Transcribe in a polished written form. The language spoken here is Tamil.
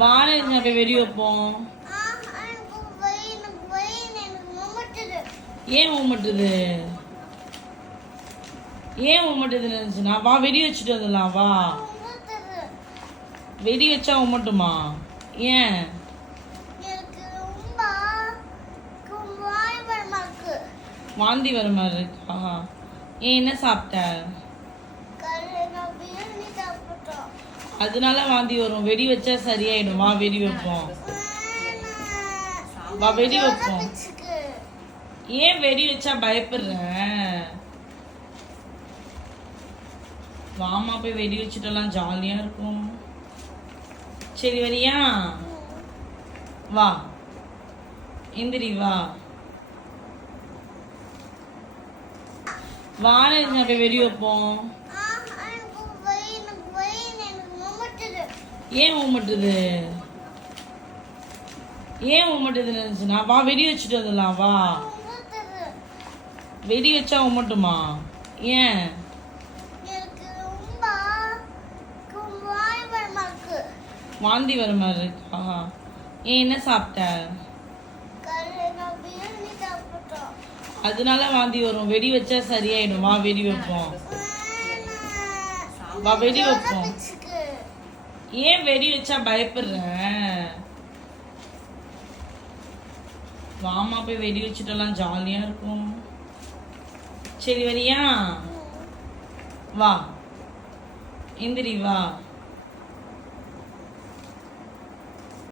வானதி நான் போய் வெடி வைப்போம். ஏன் உமட்டுது? ஏன் உமட்டுதுன்னு இருந்துச்சுன்னா வா வெடி வச்சுட்டு வந்துடலாம். வா வெடி வச்சா உமட்டுமா? ஏன் வாந்தி வர மாதிரி இருக்கா? ஏன் என்ன சாப்பிட்ட? அதனால வாந்தி வரும். வெடி வச்சா சரியாயிடும். வா வெடி வைப்போம். வா வெடி வைப்போம். ஏன் வெடி வச்சா பயப்படுற? வாமா போய் வெடி வச்சுட்டலாம், ஜாலியா இருக்கும். சரி வரியா? வா எந்திரி வா. வானதி நான் போய் வெடி வைப்போம். ஏன் உமட்டுது? ஏன் உமட்டுதுன்னு இருந்துச்சுன்னா வா வெடி வச்சுட்டு வந்துடலாம். வா வெடி வச்சா உமட்டுமா? ஏன் வாந்தி வர மாதிரி இருக்கா? ஏன் என்ன சாப்பிட்ட? அதனால வாந்தி வரும். வெடி வச்சா சரியாயிடும். வா வெடி வைப்போம். வா வெடி வைப்போம். ஏன் வெடி வச்சா பயப்படுற? வாமா போய் வெடி வச்சுட்டலாம், ஜாலியா இருக்கும். சரி வரியா? வா எந்திரி வா.